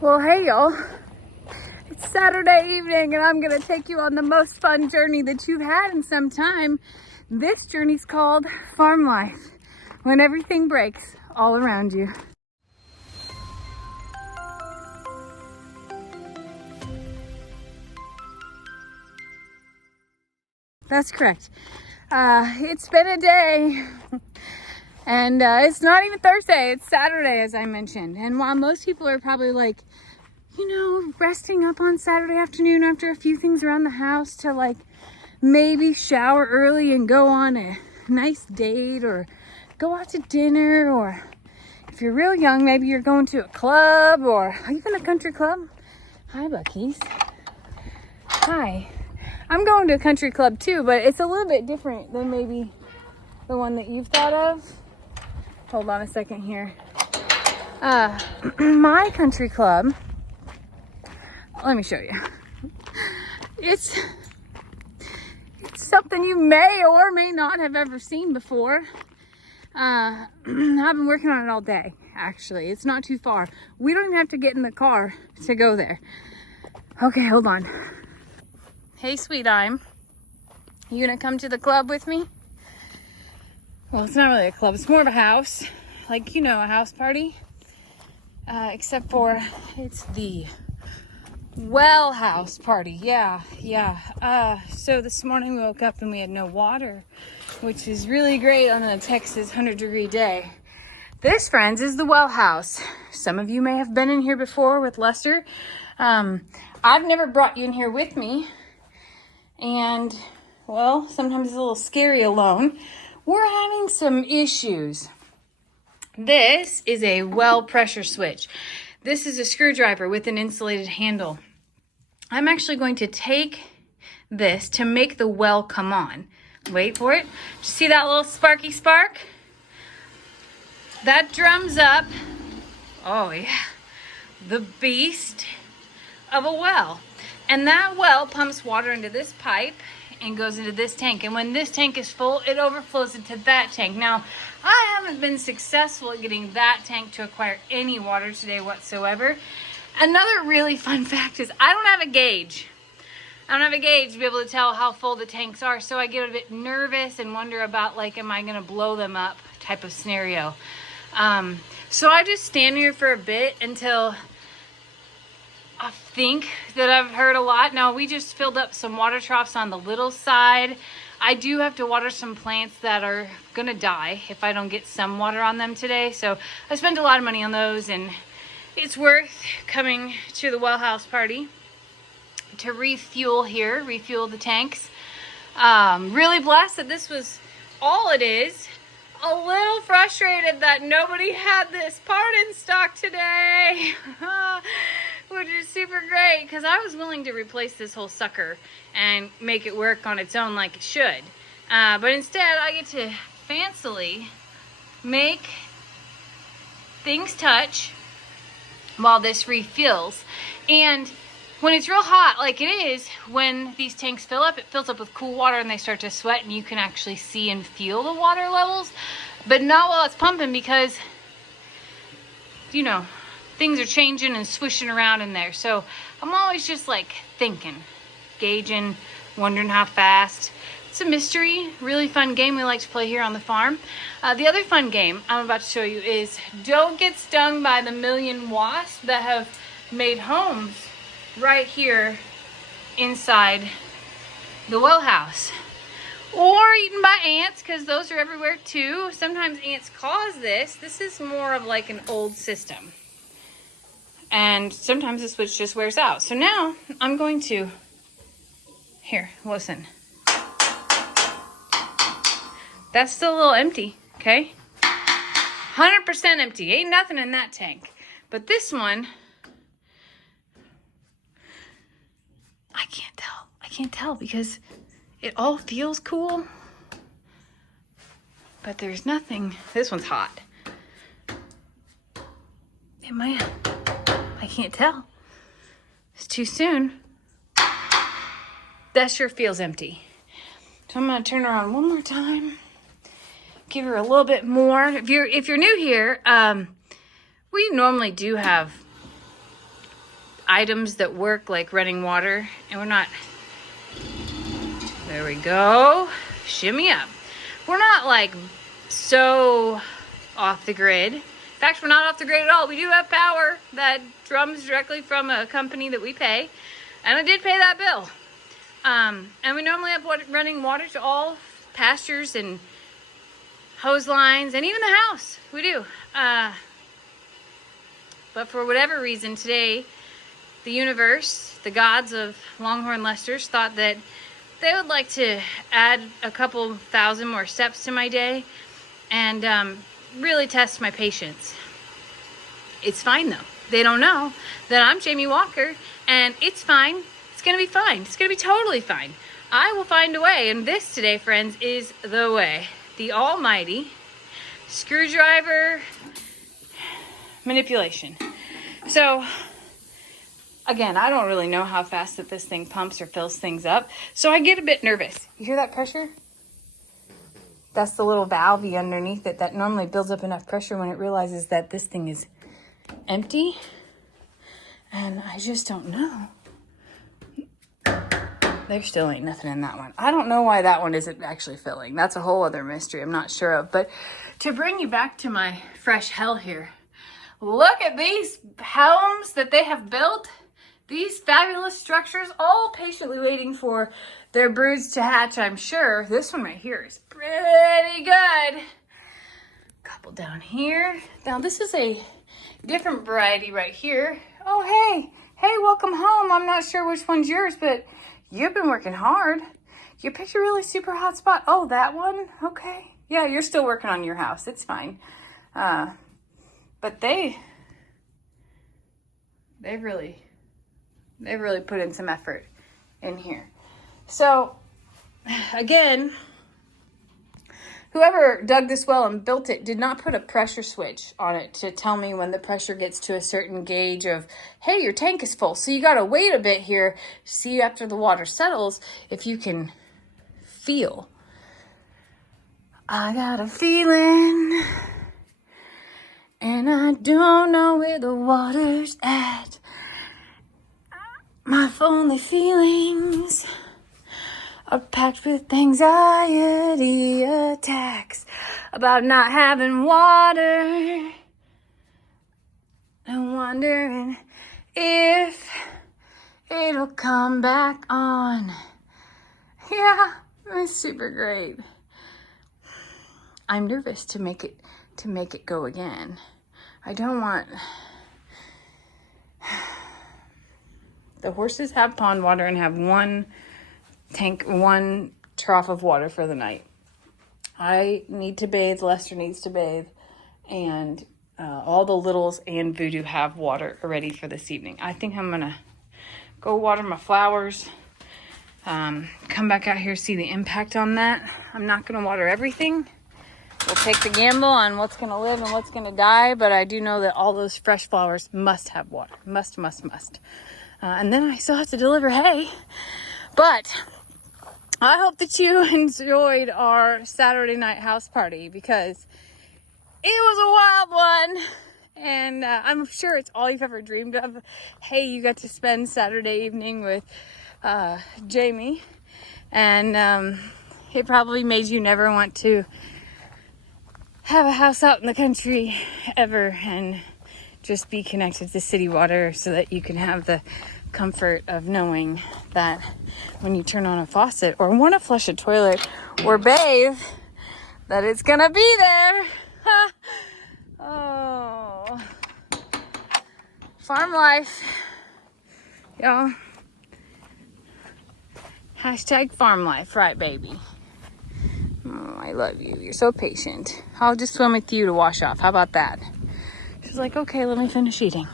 Well, hey y'all, it's Saturday evening and I'm gonna take you on the most fun journey that you've had in some time. This journey's called Farm Life, when everything breaks all around you. That's correct. It's been a day. And it's not even Thursday, it's Saturday, as I mentioned. And while most people are probably like, resting up on Saturday afternoon after a few things around the house to like maybe shower early and go on a nice date or go out to dinner, or if you're real young, maybe you're going to a club or even a country club. Hi, Bucky's. Hi. I'm going to a country club too, but it's a little bit different than maybe the one that you've thought of. Hold on a second here. My country club, let me show you. It's something you may or may not have ever seen before. I've been working on it all day, actually. It's not too far. We don't even have to get in the car to go there. Okay, hold on. Hey, sweet dime. You gonna come to the club with me? Well, it's not really a club. It's more of a house. Like, a house party. Except for it's the well house party. Yeah. So this morning we woke up and we had no water, which is really great on a Texas 100-degree day. This, friends, is the well house. Some of you may have been in here before with Lester. I've never brought you in here with me. And, well, sometimes it's a little scary alone. We're having some issues. This is a well pressure switch. This is a screwdriver with an insulated handle. I'm actually going to take this to make the well come on. Wait for it. See that little sparky spark? That drums up, oh yeah, the beast of a well. And that well pumps water into this pipe and goes into this tank. And when this tank is full, it overflows into that tank. Now, I haven't been successful at getting that tank to acquire any water today whatsoever. Another really fun fact is I don't have a gauge. I don't have a gauge to be able to tell how full the tanks are. So I get a bit nervous and wonder about, like, am I gonna blow them up type of scenario. So I just stand here for a bit until I think that I've heard a lot. Now, we just filled up some water troughs on the little side. I do have to water some plants that are gonna die if I don't get some water on them today. So I spent a lot of money on those, and it's worth coming to the well house party to refuel the tanks. Really blessed that this was all it is. A little frustrated that nobody had this part in stock today. Which is super great, because I was willing to replace this whole sucker and make it work on its own like it should. But instead, I get to fancily make things touch while this refills. And when it's real hot, like it is, when these tanks fill up, it fills up with cool water and they start to sweat, and you can actually see and feel the water levels. But not while it's pumping, because, things are changing and swishing around in there. So I'm always just like thinking, gauging, wondering how fast. It's a mystery, really fun game we like to play here on the farm. The other fun game I'm about to show you is don't get stung by the million wasps that have made homes right here inside the well house. Or eaten by ants, because those are everywhere too. Sometimes ants cause this. This is more of like an old system. And sometimes the switch just wears out. So now I'm going to, here, listen. That's still a little empty, okay? 100% empty, ain't nothing in that tank. But this one, I can't tell because it all feels cool. But there's nothing, this one's hot. I can't tell. It's too soon. That sure feels empty. So I'm gonna turn around one more time. Give her a little bit more. If you're new here, we normally do have items that work, like running water, and we're not, there we go, shimmy up. We're not like so off the grid. In fact, we're not off the grid at all. We do have power that drums directly from a company that we pay, and I did pay that bill. And we normally have running water to all pastures and hose lines, and even the house. We do. But for whatever reason today, the universe, the gods of Longhorn Lester's, thought that they would like to add a couple thousand more steps to my day and really test my patience. It's fine though. They don't know that I'm Jamie Walker, and it's fine. It's gonna be fine. It's gonna be totally fine. I will find a way, and this today, friends, is the way. The almighty screwdriver manipulation. So again, I don't really know how fast that this thing pumps or fills things up, so I get a bit nervous. You hear that pressure? That's the little valve underneath it that normally builds up enough pressure when it realizes that this thing is empty. And I just don't know. There still ain't nothing in that one. I don't know why that one isn't actually filling. That's a whole other mystery I'm not sure of. But to bring you back to my fresh hell here, look at these homes that they have built. These fabulous structures, all patiently waiting for their broods to hatch, I'm sure. This one right here is pretty good. Couple down here. Now this is a different variety right here. Oh, hey, welcome home. I'm not sure which one's yours, but you've been working hard. You picked a really super hot spot. Oh, that one? Okay. Yeah, you're still working on your house. It's fine. But they've really put in some effort in here. So, again, whoever dug this well and built it did not put a pressure switch on it to tell me when the pressure gets to a certain gauge of, hey, your tank is full. So you got to wait a bit here to see after the water settles if you can feel. I got a feeling, and I don't know where the water's at. My only feelings are packed with anxiety attacks about not having water and wondering if it'll come back on. Yeah, it's super great. I'm nervous to make it go again. I don't want. The horses have pond water and have one trough of water for the night. I need to bathe, Lester needs to bathe, and all the littles and Voodoo have water ready for this evening. I think I'm gonna go water my flowers, come back out here, see the impact on that. I'm not gonna water everything. We'll take the gamble on what's gonna live and what's gonna die, but I do know that all those fresh flowers must have water. Must. And then I still have to deliver hay. But I hope that you enjoyed our Saturday night house party, because it was a wild one. And I'm sure it's all you've ever dreamed of. Hey, you got to spend Saturday evening with Jamie. And it probably made you never want to have a house out in the country ever and just be connected to city water, so that you can have the comfort of knowing that when you turn on a faucet or want to flush a toilet or bathe, that it's gonna be there. Oh, farm life, y'all. Hashtag farm life, right, baby? Oh, I love you. You're so patient. I'll just swim with you to wash off. How about that? She's like, okay, let me finish eating.